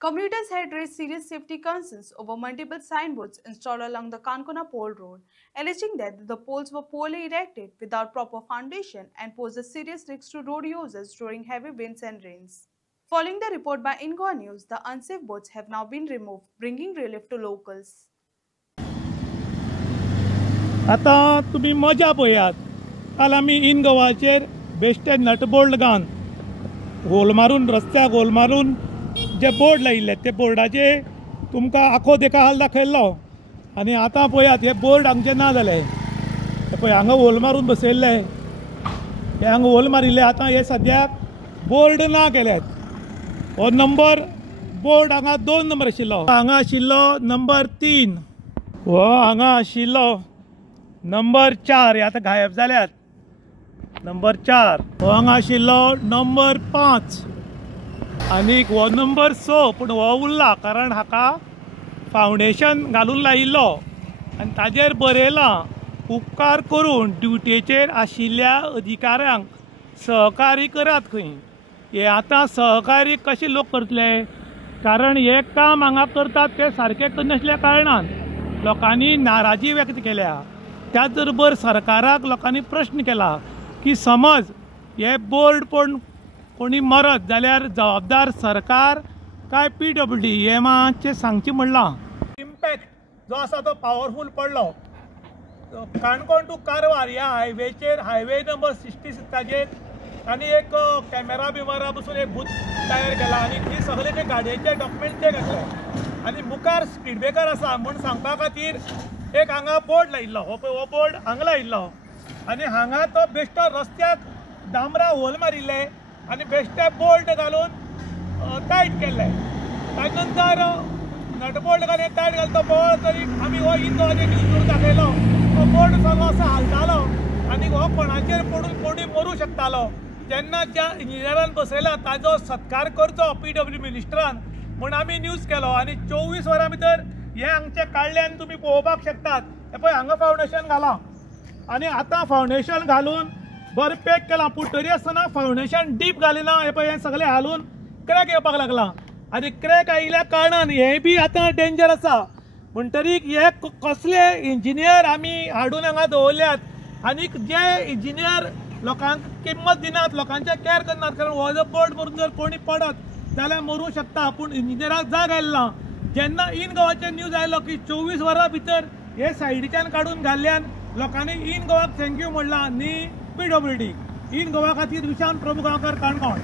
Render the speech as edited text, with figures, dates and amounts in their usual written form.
Commuters had raised serious safety concerns over multiple signboards installed along the Kankona Pole Road, alleging that the poles were poorly erected without proper foundation and posed a serious risk to road users during heavy winds and rains. Following the report by Ingoa News, the unsafe boards have now been removed, bringing relief to locals. आता तुम्ही मजा पळयात. काल आमी इन गोवाचेर बेश्टे nut bolt घावन whole मारून रस्त्याक whole मारून जे board लायिल्ले ते बोर्डाचे तुमकां आखो देका हाल दाखयल्लो आनी आतां पळयात हे बोर्ड हांगचे ना जाले. हे पळय हांगा होल मारून बसयल्ले, हे हांगा होल मारिल्ले. आतां हे सद्याक बोर्ड ना केल्यात. हो नंबर बोर्ड हांगा 2 नंबर आशिल्लो, हांगा आशिल्लो नंबर 3, हो हांगा आशिल्लो नंबर 4. हे आतां गायब जाल्यात. नंबर 4 हो हांगा आशिल्लो नंबर 5 आनी हो नंबर 6, पूण हो उरला कारण हाका फावंडेशन घालून लायिल्लो आनी ताजेर बरयलां उपकार करून ड्युटेचेर आशिल्ल्या अधिकाऱ्यांक सहकार्य करात खंय. हे आतां सहकार्य कशे लोक करतले, कारण हे काम हांगा करतात ते सारके करनासल्या कारणान लोकांनी नाराजी व्यक्त केल्या. त्याच बरोबर सरकाराक लोकांनी प्रश्न केला की समज हे बोर्ड कोणी मरत जाल्यार जबाबदार सरकार काय PWD हे मातशें सांगचें म्हणलां. इम्पॅक्ट जो आसा तो पावरफूल पडलो. काणकोण टू कारवार ह्या हायवेचेर, हायवे नंबर 66चेर आनी एक कॅमेरा बिमारा बसून एक बूथ तयार केला आनी ती सगळे ते गाडयेचे डॉक्युमेंट ते घातले आनी मुखार स्पीड ब्रेकर आसा म्हूण सांगपा खातीर एक हांगा बोर्ड लायिल्लो. हो पळय हो बोर्ड हांगा लायिल्लो आनी हांगा तो बेश्टो रस्त्याक डांबरा होल मारिल्ले आनी बेश्टे बोल्ट घालून टायट केल्ले. ताजे नंतर नटबोल्ट घालून टायट घालता बोळ तरी आमी हो इंदोचे न्यूज दाखयलो. तो बोर्ड सगळो असो हालतालो आनी हो कोणाचेर पडून कोणी मरूं शकतालो. जेन्ना ज्या इंजिनियरान बसयला ताजो सत्कार करचो PWD मिनिस्टरान म्हूण आमी न्यूज केलो आनी 24 वरां भितर हे हांगचे काडले आनी तुमी पळोवपाक शकतात. हे पळय हांगा फावंडेशन घालां आनी आतां फावंडेशन घालून बरें पॅक केलां, पूण तरी आसतना फावंडेशन डीप घालिना. हे पळय हें सगळें हालून क्रॅक येवपाक लागलां आनी क्रॅक आयिल्ल्या कारणान हें बी आतां डेंजर आसा. म्हणटरीक हे कसले इंजिनियर आमी हाडून हांगा दवरल्यात आनीक जे इंजिनियर लोकांक किंमत दिनात, लोकांचे कॅर करनात. कारण हो जो बोर्ड मारून जर कोणी पडत जाल्यार मरूं शकता, पूण इंजिनियराक जाग आयला. जेन्ना इन गोवाचेर न्यूज आयलो की 24 वरां भितर हे सायडीच्यान काडून घाल्ल्यान लोकांनी इन गोवाक थँक्यू म्हणलां आनी PWD. इन गोवा खातीर विशांत प्रभुगांवकर, काणकोण.